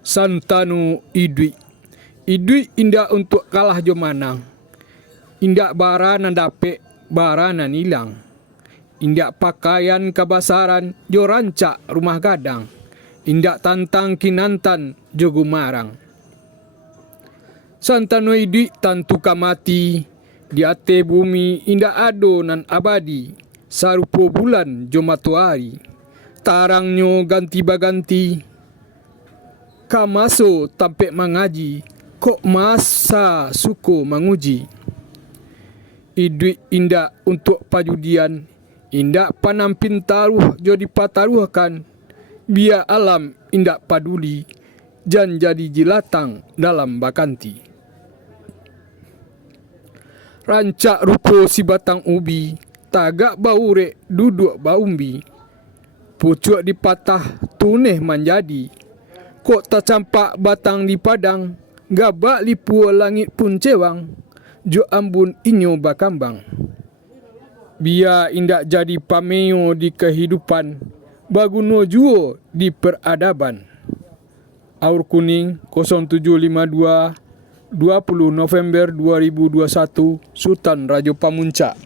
Santanu idui. Idui indak untuk kalah jo manang. Indak baranan dapet, baranan hilang. Indak pakaian kabasaran jo rancak rumah gadang. Indak tantang kinantan jo gumarang. Santanu idui tantu kamati. Di ate bumi indak ado nan abadi. Sarupo bulan jo matahari. Tarangnyo ganti baganti. Kamaso tampek mengaji, kok masa suko menguji. Idui indak untuk pajudian, indak panampin taruh jo dipataruhkan. Biar alam indak paduli, jan jadi jilatang dalam bakanti. Rancak rupo si batang ubi, tagak baurek duduk baumbi. Pucuk dipatah tuneh menjadi. Kok tak campak batang di padang, gabak lipu langit pun cewang, jo ambun inyo bakambang. Biar indak jadi pameo di kehidupan, baguno juo di peradaban. Aur Kuning 0752 20 November 2021, Sultan Raja Pamuncak.